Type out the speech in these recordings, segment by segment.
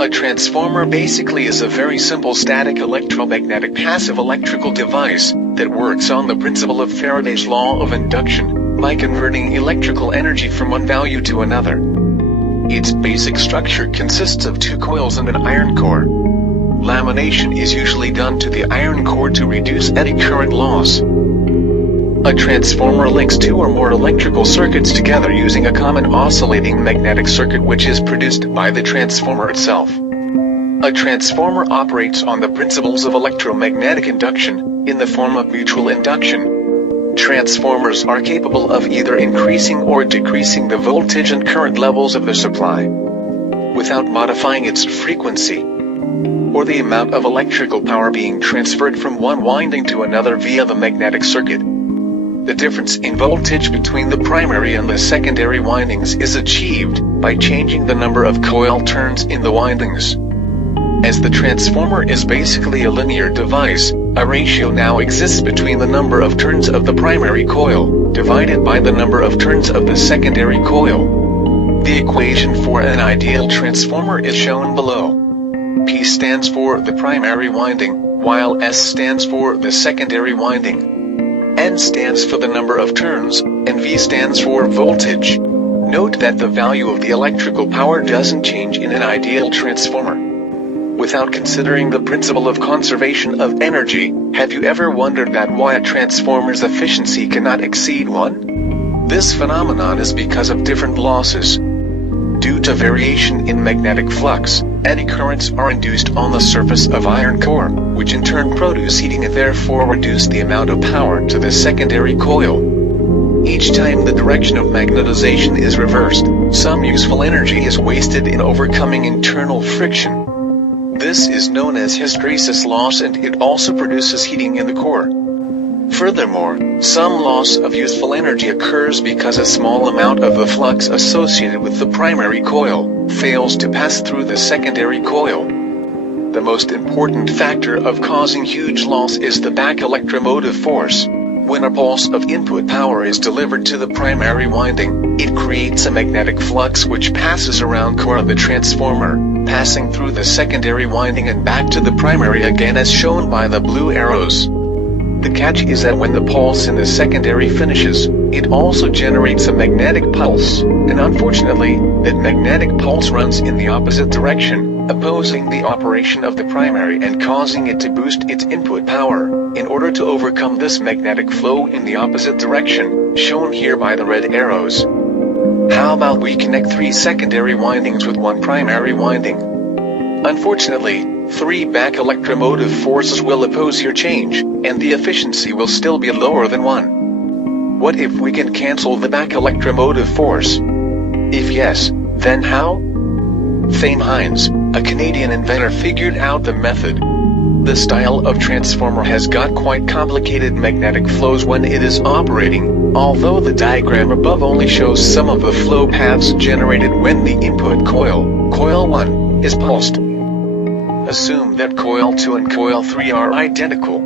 A transformer basically is a very simple static electromagnetic passive electrical device that works on the principle of Faraday's law of induction by converting electrical energy from one value to another. Its basic structure consists of two coils and an iron core. Lamination is usually done to the iron core to reduce eddy current loss. A transformer links two or more electrical circuits together using a common oscillating magnetic circuit which is produced by the transformer itself. A transformer operates on the principles of electromagnetic induction, in the form of mutual induction. Transformers are capable of either increasing or decreasing the voltage and current levels of the supply, without modifying its frequency, or the amount of electrical power being transferred from one winding to another via the magnetic circuit. The difference in voltage between the primary and the secondary windings is achieved by changing the number of coil turns in the windings. As the transformer is basically a linear device, a ratio now exists between the number of turns of the primary coil, divided by the number of turns of the secondary coil. The equation for an ideal transformer is shown below. P stands for the primary winding, while S stands for the secondary winding. N stands for the number of turns, and V stands for voltage. Note that the value of the electrical power doesn't change in an ideal transformer. Without considering the principle of conservation of energy, have you ever wondered that why a transformer's efficiency cannot exceed 1? This phenomenon is because of different losses. Due to variation in magnetic flux, eddy currents are induced on the surface of iron core, which in turn produce heating and therefore reduce the amount of power to the secondary coil. Each time the direction of magnetization is reversed, some useful energy is wasted in overcoming internal friction. This is known as hysteresis loss, and it also produces heating in the core. Furthermore, some loss of useful energy occurs because a small amount of the flux associated with the primary coil fails to pass through the secondary coil. The most important factor of causing huge loss is the back electromotive force. When a pulse of input power is delivered to the primary winding, it creates a magnetic flux which passes around core of the transformer, passing through the secondary winding and back to the primary again as shown by the blue arrows. The catch is that when the pulse in the secondary finishes, it also generates a magnetic pulse, and unfortunately, that magnetic pulse runs in the opposite direction, opposing the operation of the primary and causing it to boost its input power. In order to overcome this magnetic flow in the opposite direction, shown here by the red arrows. How about we connect 3 secondary windings with 1 primary winding? Unfortunately, 3 back electromotive forces will oppose your change, and the efficiency will still be lower than 1. What if we can cancel the back electromotive force? If yes, then how? Thane Heins, a Canadian inventor, figured out the method. The style of transformer has got quite complicated magnetic flows when it is operating, although the diagram above only shows some of the flow paths generated when the input coil, coil 1, is pulsed. Assume that coil 2 and coil 3 are identical.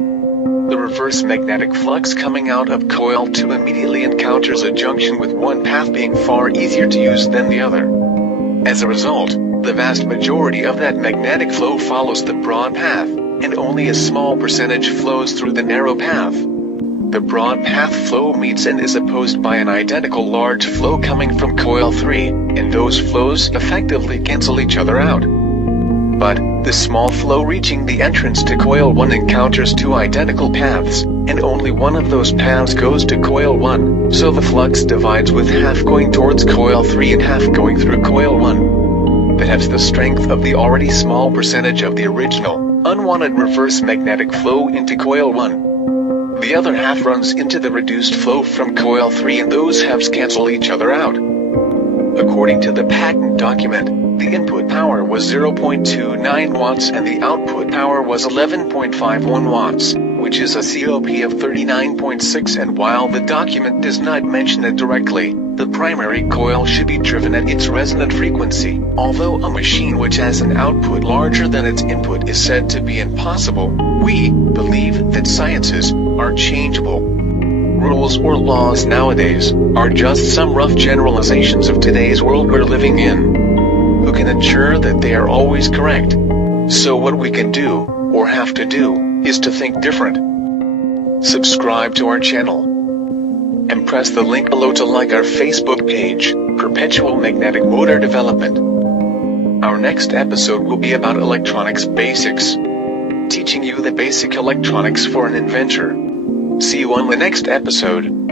The reverse magnetic flux coming out of coil 2 immediately encounters a junction with one path being far easier to use than the other. As a result, the vast majority of that magnetic flow follows the broad path, and only a small percentage flows through the narrow path. The broad path flow meets and is opposed by an identical large flow coming from coil 3, and those flows effectively cancel each other out. But, the small flow reaching the entrance to coil 1 encounters 2 identical paths, and only one of those paths goes to coil 1, so the flux divides with half going towards coil 3 and half going through coil 1. That has the strength of the already small percentage of the original, unwanted reverse magnetic flow into coil 1. The other half runs into the reduced flow from coil 3, and those halves cancel each other out. According to the patent document, the input power was 0.29 watts and the output power was 11.51 watts, which is a COP of 39.6, and while the document does not mention it directly, the primary coil should be driven at its resonant frequency. Although a machine which has an output larger than its input is said to be impossible, we believe that sciences are changeable. Rules or laws nowadays are just some rough generalizations of today's world we're living in. Who can can ensure that they are always correct. So what we can do, or have to do, is to think different. Subscribe to our channel. And press the link below to like our Facebook page, Perpetual Magnetic Motor Development. Our next episode will be about electronics basics, teaching you the basic electronics for an inventor. See you on the next episode.